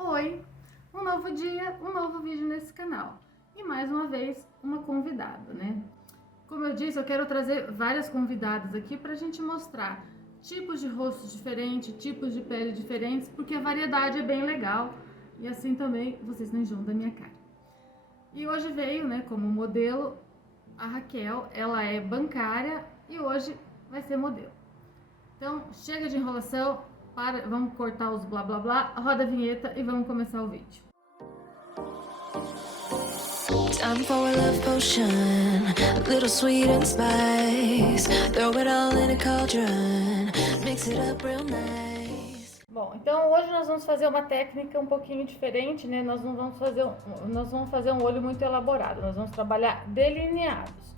Oi, um novo dia, um novo vídeo nesse canal. E mais uma vez, uma convidada, né? Como eu disse, eu quero trazer várias convidadas aqui pra gente mostrar tipos de rostos diferentes, tipos de pele diferentes, porque a variedade é bem legal e assim também vocês não enjoam da minha cara. E hoje veio, né, como modelo a Raquel, ela é bancária e hoje vai ser modelo. Então, chega de enrolação, vamos cortar os blá blá blá, roda a vinheta e vamos começar o vídeo. Time for a love potion, a little sweet and spice. Throw it all in a cauldron, mix it up real nice. Bom, então hoje nós vamos fazer uma técnica um pouquinho diferente, né? Nós não vamos fazer um olho muito elaborado, nós vamos trabalhar delineados.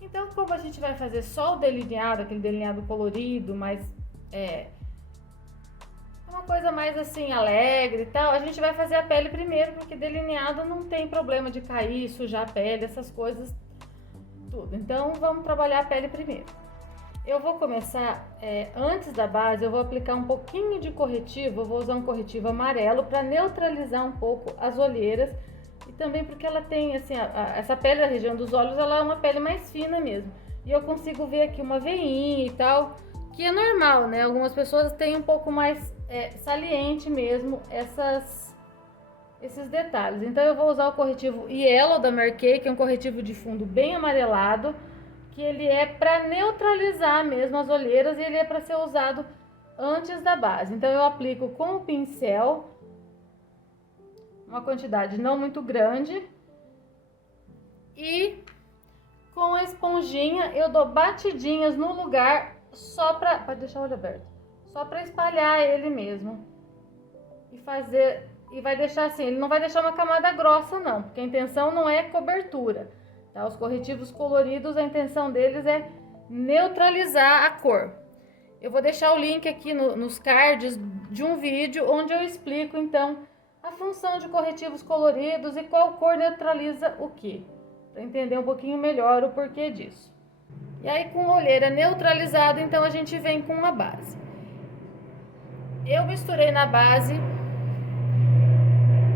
Então, como a gente vai fazer só o delineado, aquele delineado colorido, mas uma coisa mais assim, alegre e tal, a gente vai fazer a pele primeiro, porque delineado não tem problema de cair, sujar a pele, essas coisas, tudo. Então, vamos trabalhar a pele primeiro. Eu vou começar, antes da base, eu vou aplicar um pouquinho de corretivo, eu vou usar um corretivo amarelo para neutralizar um pouco as olheiras e também porque ela tem, assim, essa pele da região dos olhos, ela é uma pele mais fina mesmo. E eu consigo ver aqui uma veinha e tal, que é normal, né? Algumas pessoas têm um pouco mais saliente mesmo esses detalhes. Então eu vou usar o corretivo Yellow da Mary Kay, que é um corretivo de fundo bem amarelado, que ele é para neutralizar mesmo as olheiras e ele é para ser usado antes da base. Então eu aplico com o pincel, uma quantidade não muito grande, e com a esponjinha eu dou batidinhas no lugar só para... Pode deixar o olho aberto. Só para espalhar ele mesmo. E vai deixar assim, ele não vai deixar uma camada grossa não, porque a intenção não é cobertura. Tá? Os corretivos coloridos, a intenção deles é neutralizar a cor. Eu vou deixar o link aqui nos cards de um vídeo onde eu explico então a função de corretivos coloridos e qual cor neutraliza o que, para entender um pouquinho melhor o porquê disso. E aí, com a olheira neutralizada, então a gente vem com uma base. Eu misturei na base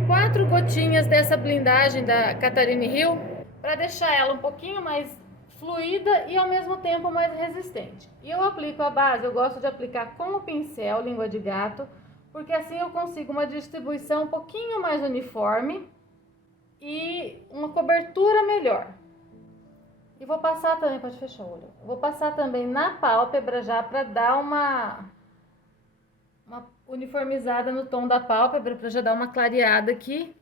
4 gotinhas dessa blindagem da Catarine Hill para deixar ela um pouquinho mais fluida e ao mesmo tempo mais resistente. E eu aplico a base, eu gosto de aplicar com o pincel, língua de gato, porque assim eu consigo uma distribuição um pouquinho mais uniforme e uma cobertura melhor. E vou passar também, pode fechar o olho, vou passar também na pálpebra já para dar uma uniformizada no tom da pálpebra, para já dar uma clareada aqui.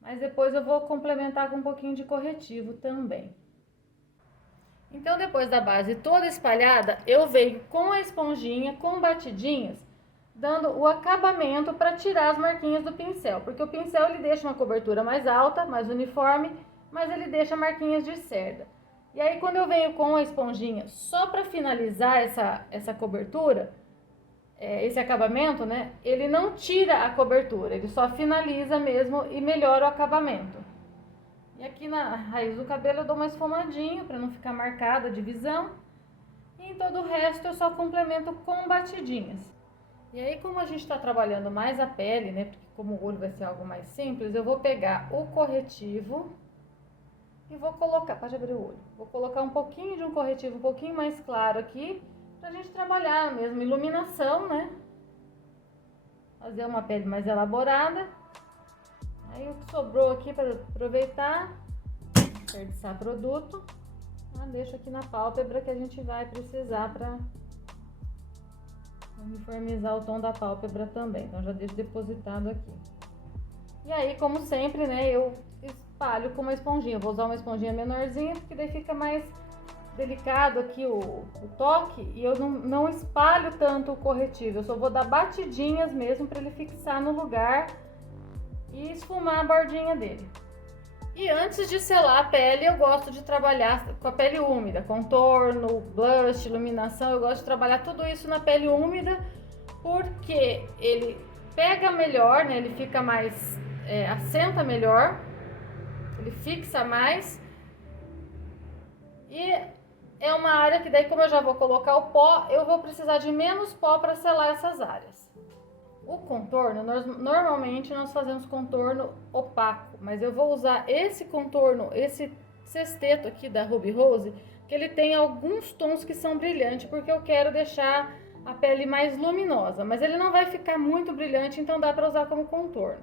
Mas depois eu vou complementar com um pouquinho de corretivo também. Então, depois da base toda espalhada, eu venho com a esponjinha, com batidinhas, dando o acabamento para tirar as marquinhas do pincel. Porque o pincel ele deixa uma cobertura mais alta, mais uniforme, mas ele deixa marquinhas de cerda. E aí, quando eu venho com a esponjinha, só para finalizar essa cobertura, esse acabamento, né? Ele não tira a cobertura, ele só finaliza mesmo e melhora o acabamento. E aqui na raiz do cabelo eu dou uma esfumadinha para não ficar marcada a divisão. E em todo o resto eu só complemento com batidinhas. E aí, como a gente está trabalhando mais a pele, né? Porque como o olho vai ser algo mais simples, eu vou pegar o corretivo e vou colocar, pode abrir o olho, vou colocar um pouquinho de um corretivo um pouquinho mais claro aqui, pra gente trabalhar mesmo iluminação, né? Fazer uma pele mais elaborada. Aí o que sobrou aqui para aproveitar, desperdiçar produto, deixo aqui na pálpebra que a gente vai precisar para uniformizar o tom da pálpebra também. Então já deixo depositado aqui. E aí, como sempre, né, eu espalho com uma esponjinha. Eu vou usar uma esponjinha menorzinha, porque daí fica mais delicado aqui o toque e eu não espalho tanto o corretivo, eu só vou dar batidinhas mesmo para ele fixar no lugar e esfumar a bordinha dele. E antes de selar a pele, eu gosto de trabalhar com a pele úmida, contorno, blush, iluminação, eu gosto de trabalhar tudo isso na pele úmida porque ele pega melhor, né? Ele fica mais, assenta melhor, ele fixa mais e é uma área que daí, como eu já vou colocar o pó, eu vou precisar de menos pó para selar essas áreas. O contorno, normalmente nós fazemos contorno opaco, mas eu vou usar esse contorno, esse sexteto aqui da Ruby Rose, que ele tem alguns tons que são brilhantes, porque eu quero deixar a pele mais luminosa, mas ele não vai ficar muito brilhante, então dá para usar como contorno.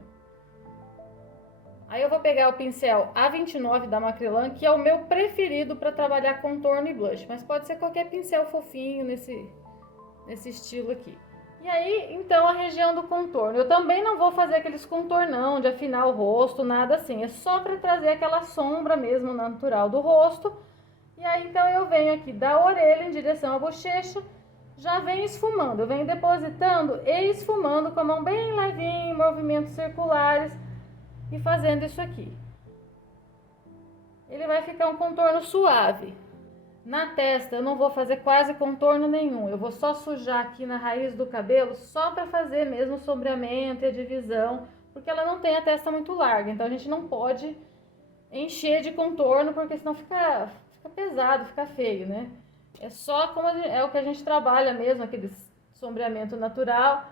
Aí eu vou pegar o pincel A29 da Macrylan, que é o meu preferido para trabalhar contorno e blush, mas pode ser qualquer pincel fofinho nesse estilo aqui. E aí, então, a região do contorno. Eu também não vou fazer aqueles contornão de afinar o rosto, nada assim. É só para trazer aquela sombra mesmo natural do rosto. E aí, então, eu venho aqui da orelha em direção à bochecha, já venho esfumando. Eu venho depositando e esfumando com a mão bem levinha, em movimentos circulares e fazendo isso aqui. Ele vai ficar um contorno suave. Na testa eu não vou fazer quase contorno nenhum, eu vou só sujar aqui na raiz do cabelo, só para fazer mesmo o sombreamento e a divisão, porque ela não tem a testa muito larga, então a gente não pode encher de contorno, porque senão fica pesado, fica feio, né? É só como é o que a gente trabalha mesmo, aquele sombreamento natural,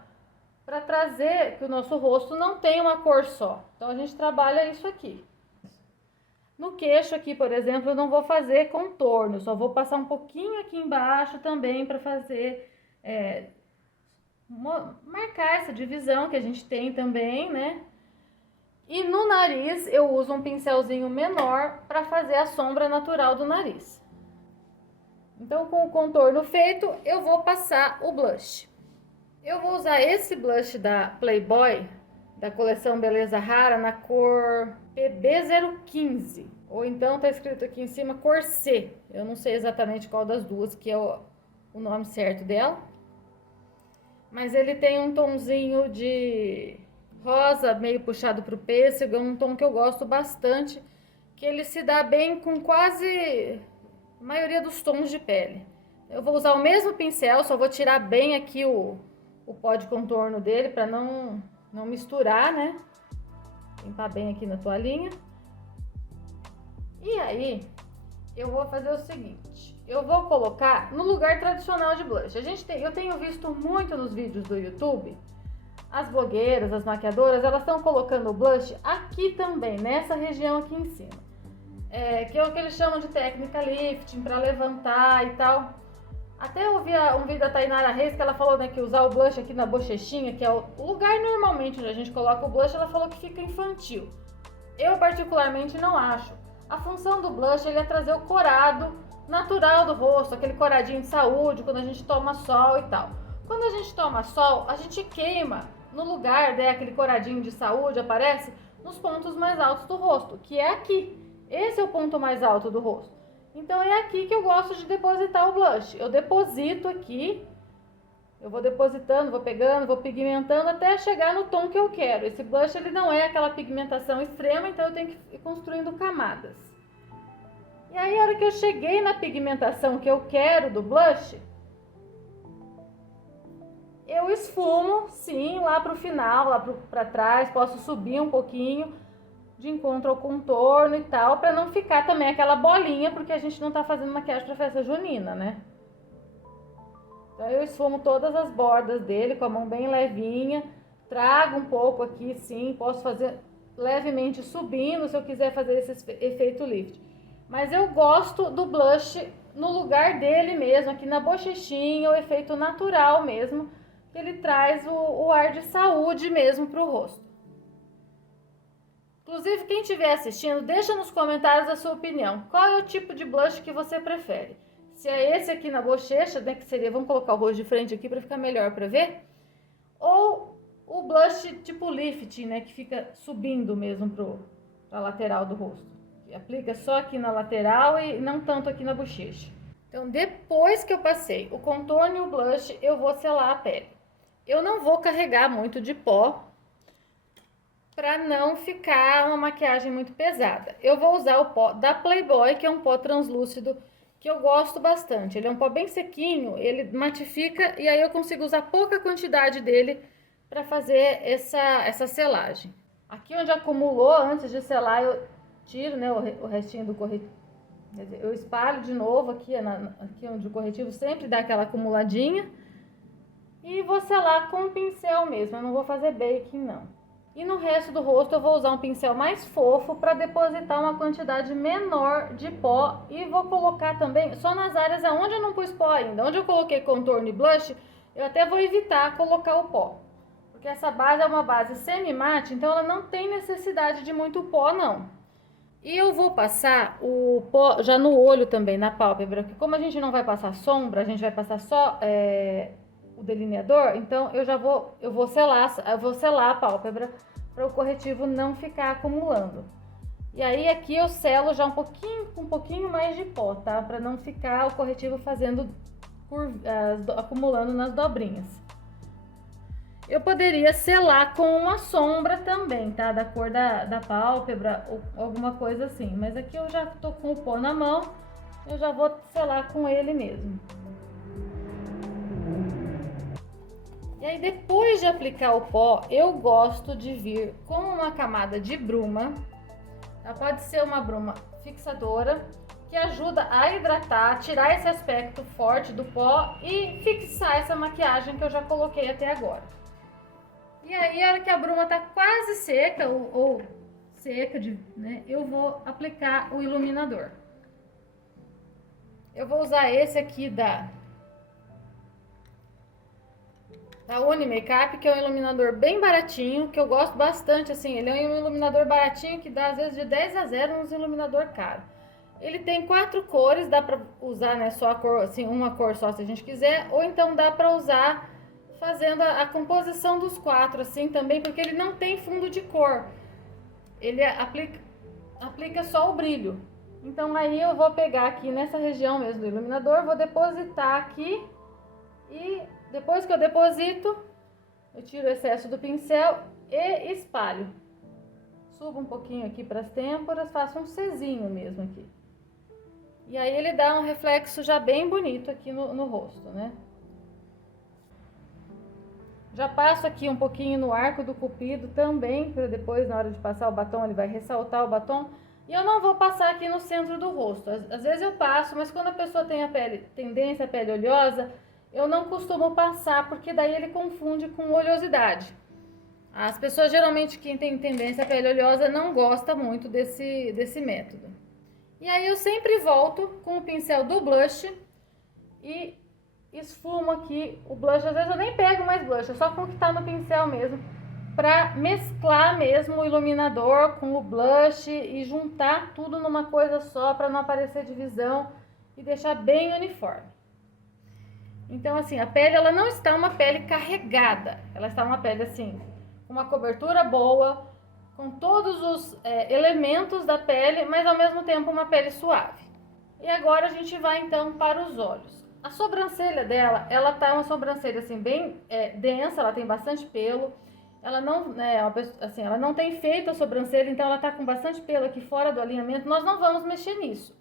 para trazer que o nosso rosto não tenha uma cor só. Então a gente trabalha isso aqui. No queixo aqui, por exemplo, eu não vou fazer contorno, só vou passar um pouquinho aqui embaixo também para fazer, marcar essa divisão que a gente tem também, né? E no nariz eu uso um pincelzinho menor para fazer a sombra natural do nariz. Então, com o contorno feito, eu vou passar o blush. Eu vou usar esse blush da Playboy, da coleção Beleza Rara, na cor PB015, ou então tá escrito aqui em cima cor C. Eu não sei exatamente qual das duas que é o nome certo dela, mas ele tem um tonzinho de rosa meio puxado pro pêssego, é um tom que eu gosto bastante, que ele se dá bem com quase a maioria dos tons de pele. Eu vou usar o mesmo pincel, só vou tirar bem aqui o pó de contorno dele para não misturar, né? Limpar bem aqui na toalhinha. E aí, eu vou fazer o seguinte, eu vou colocar no lugar tradicional de blush. Eu tenho visto muito nos vídeos do YouTube, as blogueiras, as maquiadoras, elas estão colocando o blush aqui também, nessa região aqui em cima. Que é o que eles chamam de técnica lifting, para levantar e tal. Até eu vi um vídeo da Tainara Reis que ela falou, né, que usar o blush aqui na bochechinha, que é o lugar normalmente onde a gente coloca o blush, ela falou que fica infantil. Eu particularmente não acho. A função do blush é trazer o corado natural do rosto, aquele coradinho de saúde, quando a gente toma sol e tal. Quando a gente toma sol, a gente queima no lugar, né, aquele coradinho de saúde aparece nos pontos mais altos do rosto, que é aqui. Esse é o ponto mais alto do rosto. Então é aqui que eu gosto de depositar o blush. Eu deposito aqui, eu vou depositando, vou pegando, vou pigmentando até chegar no tom que eu quero. Esse blush ele não é aquela pigmentação extrema, então eu tenho que ir construindo camadas. E aí a hora que eu cheguei na pigmentação que eu quero do blush, eu esfumo, sim, lá pro final, lá pra trás, posso subir um pouquinho de encontro ao contorno e tal, para não ficar também aquela bolinha, porque a gente não tá fazendo maquiagem para festa junina, né? Então eu esfumo todas as bordas dele com a mão bem levinha, trago um pouco aqui, sim, posso fazer levemente subindo se eu quiser fazer esse efeito lift. Mas eu gosto do blush no lugar dele mesmo, aqui na bochechinha, o efeito natural mesmo, que ele traz o ar de saúde mesmo pro rosto. Inclusive, quem estiver assistindo, deixa nos comentários a sua opinião. Qual é o tipo de blush que você prefere? Se é esse aqui na bochecha, né, que seria, vamos colocar o rosto de frente aqui para ficar melhor para ver. Ou o blush tipo lifting, né, que fica subindo mesmo para a lateral do rosto. Que aplica só aqui na lateral e não tanto aqui na bochecha. Então, depois que eu passei o contorno e o blush, eu vou selar a pele. Eu não vou carregar muito de pó, para não ficar uma maquiagem muito pesada. Eu vou usar o pó da Playboy, que é um pó translúcido, que eu gosto bastante. Ele é um pó bem sequinho, ele matifica e aí eu consigo usar pouca quantidade dele para fazer essa selagem. Aqui onde acumulou, antes de selar, eu tiro, né, o restinho do corretivo. Eu espalho de novo aqui, aqui onde o corretivo sempre dá aquela acumuladinha. E vou selar com o pincel mesmo, eu não vou fazer baking não. E no resto do rosto eu vou usar um pincel mais fofo para depositar uma quantidade menor de pó. E vou colocar também só nas áreas onde eu não pus pó ainda. Onde eu coloquei contorno e blush, eu até vou evitar colocar o pó. Porque essa base é uma base semi-mate, então ela não tem necessidade de muito pó não. E eu vou passar o pó já no olho também, na pálpebra. Porque como a gente não vai passar sombra, a gente vai passar só o delineador, então eu vou selar a pálpebra para o corretivo não ficar acumulando. E aí aqui eu selo já com um pouquinho mais de pó, tá? Para não ficar o corretivo fazendo acumulando nas dobrinhas. Eu poderia selar com uma sombra também, tá? Da cor da pálpebra ou alguma coisa assim. Mas aqui eu já tô com o pó na mão, eu já vou selar com ele mesmo. E aí depois de aplicar o pó, eu gosto de vir com uma camada de bruma. Tá? Pode ser uma bruma fixadora, que ajuda a hidratar, tirar esse aspecto forte do pó e fixar essa maquiagem que eu já coloquei até agora. E aí, a hora que a bruma tá quase seca, ou seca, né, eu vou aplicar o iluminador. Eu vou usar esse aqui da Uni Makeup, que é um iluminador bem baratinho, que eu gosto bastante, assim, ele é um iluminador baratinho que dá às vezes de 10 a 0 uns iluminador caro. Ele tem 4 cores, dá pra usar, né, só a cor, assim, uma cor só se a gente quiser, ou então dá pra usar fazendo a composição dos 4, assim, também, porque ele não tem fundo de cor. Ele aplica só o brilho. Então aí eu vou pegar aqui nessa região mesmo do iluminador, vou depositar aqui e depois que eu deposito, eu tiro o excesso do pincel e espalho. Subo um pouquinho aqui para as têmporas, faço um Czinho mesmo aqui. E aí ele dá um reflexo já bem bonito aqui no rosto, né? Já passo aqui um pouquinho no arco do cupido também, para depois, na hora de passar o batom, ele vai ressaltar o batom. E eu não vou passar aqui no centro do rosto. Às vezes eu passo, mas quando a pessoa tem a tendência à pele oleosa, eu não costumo passar, porque daí ele confunde com oleosidade. As pessoas, geralmente, quem tem tendência à pele oleosa, não gosta muito desse método. E aí eu sempre volto com o pincel do blush e esfumo aqui o blush. Às vezes eu nem pego mais blush, é só com o que tá no pincel mesmo, pra mesclar mesmo o iluminador com o blush e juntar tudo numa coisa só, pra não aparecer divisão e deixar bem uniforme. Então, assim, a pele, ela não está uma pele carregada, ela está uma pele, assim, com uma cobertura boa, com todos os elementos da pele, mas ao mesmo tempo uma pele suave. E agora a gente vai, então, para os olhos. A sobrancelha dela, ela tá uma sobrancelha, assim, bem densa, ela tem bastante pelo. Ela não, assim, ela não tem feito a sobrancelha, então ela tá com bastante pelo aqui fora do alinhamento, nós não vamos mexer nisso.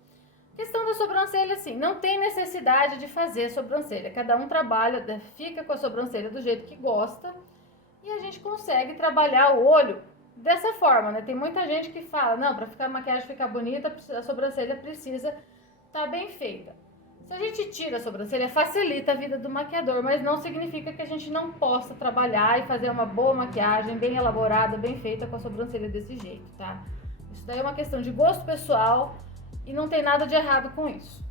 Questão da sobrancelha, assim, não tem necessidade de fazer sobrancelha. Cada um trabalha, fica com a sobrancelha do jeito que gosta e a gente consegue trabalhar o olho dessa forma, né? Tem muita gente que fala, não, pra a maquiagem ficar bonita, a sobrancelha precisa estar bem feita. Se a gente tira a sobrancelha, facilita a vida do maquiador, mas não significa que a gente não possa trabalhar e fazer uma boa maquiagem, bem elaborada, bem feita com a sobrancelha desse jeito, tá? Isso daí é uma questão de gosto pessoal. E não tem nada de errado com isso.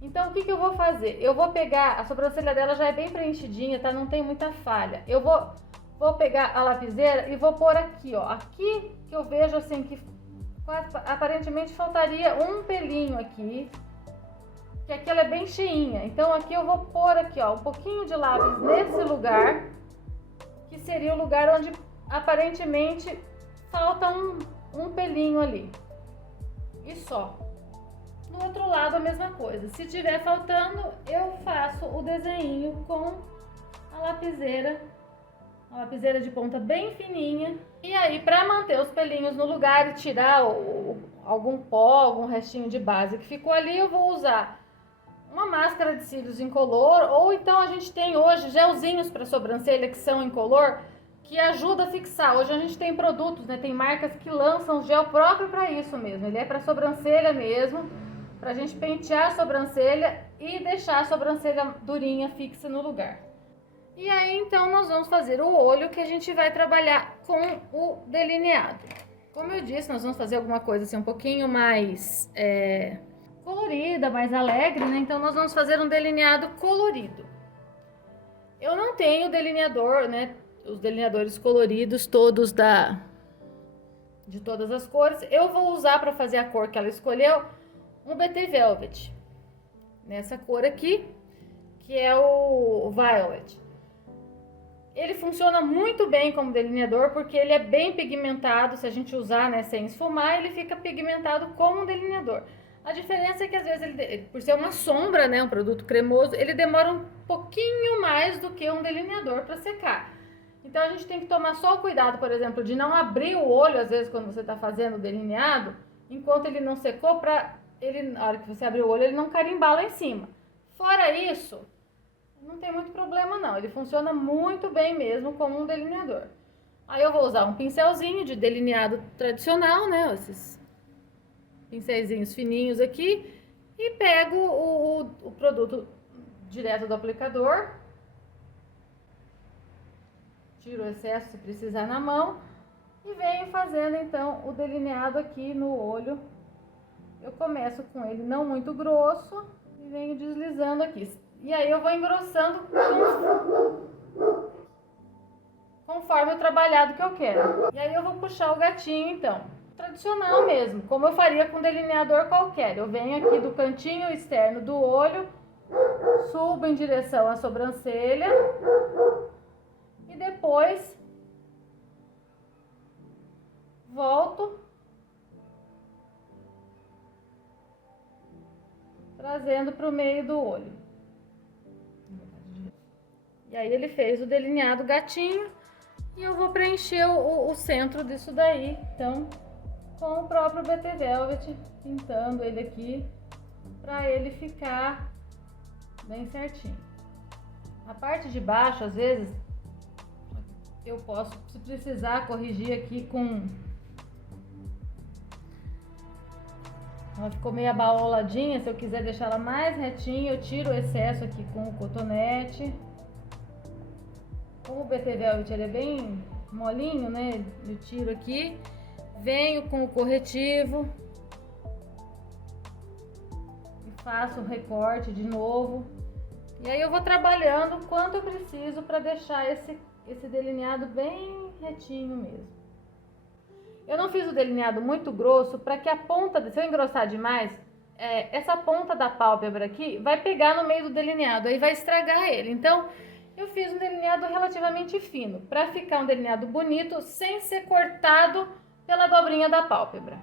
Então, o que eu vou fazer? Eu vou pegar, a sobrancelha dela já é bem preenchidinha, tá? Não tem muita falha. Eu vou pegar a lapiseira e vou pôr aqui, ó. Aqui que eu vejo, assim, que aparentemente faltaria um pelinho aqui. Que aqui ela é bem cheinha. Então, aqui eu vou pôr aqui, ó, um pouquinho de lápis nesse lugar. Que seria o lugar onde, aparentemente, falta um pelinho ali. E só. No outro lado a mesma coisa. Se tiver faltando, eu faço o desenho com a lapiseira de ponta bem fininha. E aí, para manter os pelinhos no lugar e tirar algum pó, algum restinho de base que ficou ali, eu vou usar uma máscara de cílios incolor, ou então a gente tem hoje gelzinhos para sobrancelha que são incolor, que ajuda a fixar. Hoje a gente tem produtos, né? Tem marcas que lançam gel próprio para isso mesmo. Ele é para sobrancelha mesmo, pra gente pentear a sobrancelha e deixar a sobrancelha durinha, fixa no lugar. E aí, então, nós vamos fazer o olho que a gente vai trabalhar com o delineado. Como eu disse, nós vamos fazer alguma coisa assim um pouquinho mais colorida, mais alegre, né? Então, nós vamos fazer um delineado colorido. Eu não tenho delineador, né? Os delineadores coloridos todos de todas as cores. Eu vou usar para fazer a cor que ela escolheu, um BT Velvet. Nessa cor aqui, que é o Violet. Ele funciona muito bem como delineador porque ele é bem pigmentado. Se a gente usar, né, sem esfumar, ele fica pigmentado como um delineador. A diferença é que às vezes, ele, por ser uma sombra, né, um produto cremoso, ele demora um pouquinho mais do que um delineador para secar. Então a gente tem que tomar só o cuidado, por exemplo, de não abrir o olho, às vezes, quando você está fazendo o delineado, enquanto ele não secou, para ele, na hora que você abrir o olho, ele não carimbar lá em cima. Fora isso, não tem muito problema não, ele funciona muito bem mesmo como um delineador. Aí eu vou usar um pincelzinho de delineado tradicional, né, esses pincelzinhos fininhos aqui, e pego o produto direto do aplicador, tiro o excesso se precisar na mão, e venho fazendo então o delineado aqui no olho. Eu começo com ele não muito grosso e venho deslizando aqui. E aí eu vou engrossando conforme o trabalhado que eu quero. E aí eu vou puxar o gatinho então, tradicional mesmo, como eu faria com um delineador qualquer. Eu venho aqui do cantinho externo do olho, subo em direção à sobrancelha e depois volto trazendo para o meio do olho. E aí ele fez o delineado gatinho e eu vou preencher o centro disso daí, então, com o próprio BT Velvet, pintando ele aqui para ele ficar bem certinho. A parte de baixo, às vezes, eu posso, se precisar, corrigir aqui com... Ela ficou meio abaoladinha, se eu quiser deixar ela mais retinha, eu tiro o excesso aqui com o cotonete. Como o BT Velvet ele é bem molinho, né? Eu tiro aqui, venho com o corretivo e faço o recorte de novo. E aí eu vou trabalhando o quanto eu preciso para deixar esse delineado bem retinho mesmo. Eu não fiz o delineado muito grosso para que a ponta, se eu engrossar demais, essa ponta da pálpebra aqui vai pegar no meio do delineado, aí vai estragar ele. Então, eu fiz um delineado relativamente fino, para ficar um delineado bonito, sem ser cortado pela dobrinha da pálpebra.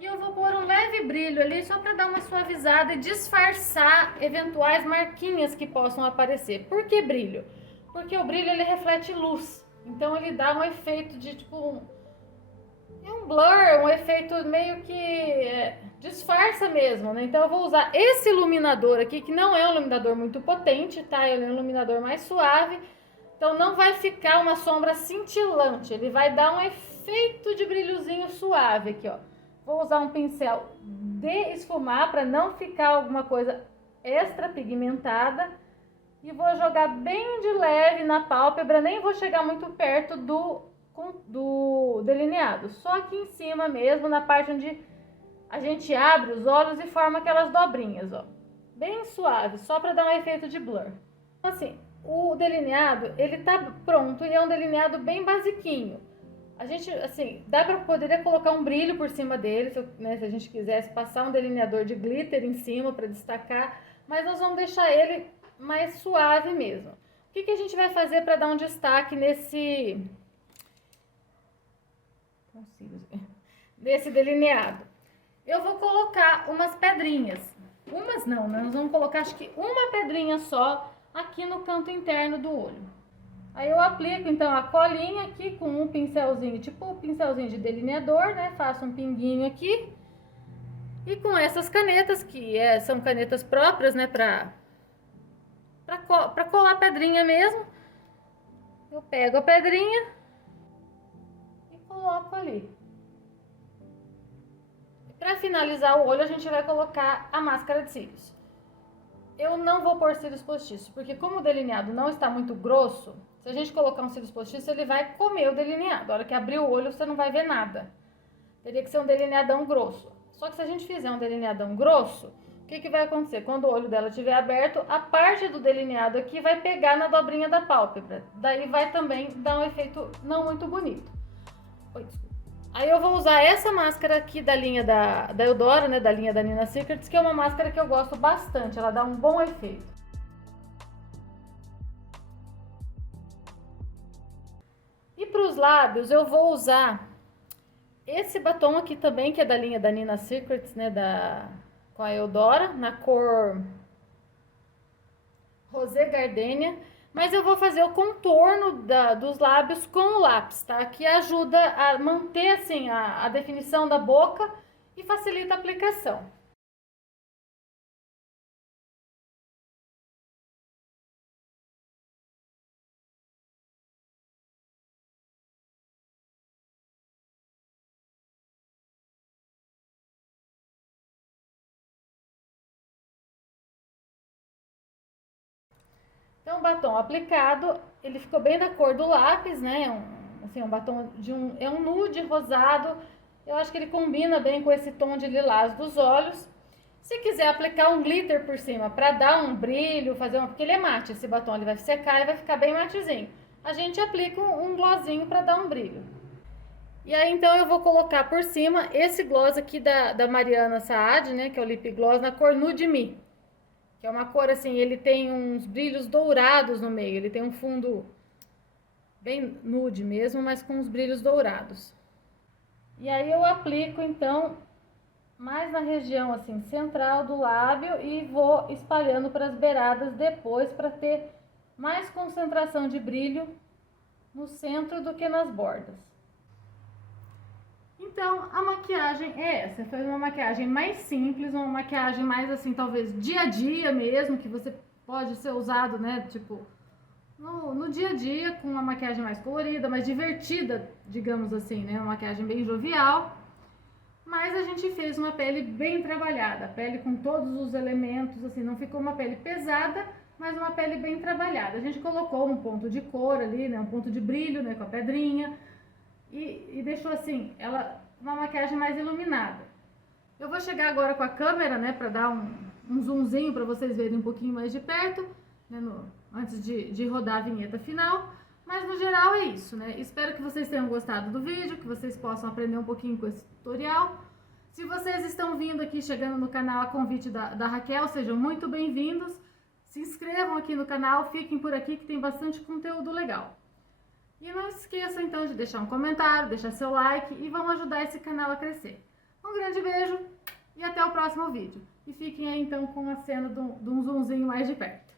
E eu vou pôr um leve brilho ali, só para dar uma suavizada e disfarçar eventuais marquinhas que possam aparecer. Por que brilho? Porque o brilho, ele reflete luz, então ele dá um efeito de tipo... É um blur, um efeito meio que disfarça mesmo, né? Então eu vou usar esse iluminador aqui, que não é um iluminador muito potente, tá? Ele é um iluminador mais suave. Então não vai ficar uma sombra cintilante, ele vai dar um efeito de brilhozinho suave aqui, ó. Vou usar um pincel de esfumar para não ficar alguma coisa extra pigmentada. E vou jogar bem de leve na pálpebra, nem vou chegar muito perto do delineado, só aqui em cima mesmo, na parte onde a gente abre os olhos e forma aquelas dobrinhas, ó, bem suave, só para dar um efeito de blur. Então, assim, o delineado, ele tá pronto e é um delineado bem basiquinho. A gente, assim, poderia colocar um brilho por cima dele, né, se a gente quisesse passar um delineador de glitter em cima para destacar, mas nós vamos deixar ele mais suave mesmo. O que a gente vai fazer para dar um destaque nesse delineado? Eu vou colocar umas pedrinhas, umas não, nós vamos colocar acho que uma pedrinha só aqui no canto interno do olho. Aí eu aplico então a colinha aqui com um pincelzinho, tipo um pincelzinho de delineador, né? Faço um pinguinho aqui e com essas canetas, que são canetas próprias, né, para colar pedrinha mesmo, eu pego a pedrinha e coloco ali. Para finalizar o olho, a gente vai colocar a máscara de cílios. eu não vou pôr cílios postiços, porque como o delineado não está muito grosso, se a gente colocar um cílios postiço, ele vai comer o delineado. A hora que abrir o olho, você não vai ver nada. Teria que ser um delineadão grosso. Só que se a gente fizer um delineadão grosso, o que vai acontecer? Quando o olho dela estiver aberto, a parte do delineado aqui vai pegar na dobrinha da pálpebra. Daí vai também dar um efeito não muito bonito. Oi, desculpa. Aí eu vou usar essa máscara aqui da linha da Eudora, né, da linha da Nina Secrets, que é uma máscara que eu gosto bastante, ela dá um bom efeito. E para os lábios eu vou usar esse batom aqui também, que é da linha da Nina Secrets, né, com a Eudora, na cor Rosé Gardenia. Mas eu vou fazer o contorno dos lábios com o lápis, tá? Que ajuda a manter, assim, a definição da boca e facilita a aplicação. Então, o batom aplicado, ele ficou bem da cor do lápis, né? Assim, um batom é um nude rosado. Eu acho que ele combina bem com esse tom de lilás dos olhos. Se quiser aplicar um glitter por cima para dar um brilho, porque ele é mate, esse batom ele vai secar e vai ficar bem matezinho. A gente aplica um glossinho para dar um brilho. E aí, então, eu vou colocar por cima esse gloss aqui da Mariana Saad, né? Que é o Lip Gloss na cor Nude Me. Que é uma cor assim, ele tem uns brilhos dourados no meio, ele tem um fundo bem nude mesmo, mas com uns brilhos dourados. E aí eu aplico então mais na região assim central do lábio e vou espalhando para as beiradas depois para ter mais concentração de brilho no centro do que nas bordas. Então, a maquiagem é essa, foi uma maquiagem mais simples, uma maquiagem mais assim, talvez dia a dia mesmo, que você pode ser usado, né, tipo, no dia a dia, com uma maquiagem mais colorida, mais divertida, digamos assim, né, uma maquiagem bem jovial. Mas a gente fez uma pele bem trabalhada, pele com todos os elementos, assim, não ficou uma pele pesada, mas uma pele bem trabalhada. A gente colocou um ponto de cor ali, né, um ponto de brilho, né, com a pedrinha. E deixou assim, uma maquiagem mais iluminada. Eu vou chegar agora com a câmera, né, para dar um zoomzinho para vocês verem um pouquinho mais de perto, né, antes de rodar a vinheta final. Mas no geral é isso, né? Espero que vocês tenham gostado do vídeo, que vocês possam aprender um pouquinho com esse tutorial. Se vocês estão vindo aqui, chegando no canal a convite da Raquel, sejam muito bem-vindos. Se inscrevam aqui no canal, fiquem por aqui que tem bastante conteúdo legal. E não esqueçam então de deixar um comentário, deixar seu like e vão ajudar esse canal a crescer. Um grande beijo e até o próximo vídeo. E fiquem aí então com a cena de um zoomzinho mais de perto.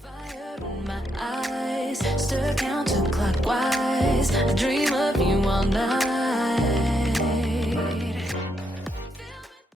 Fire in my eyes, stir counterclockwise. I dream of you all night.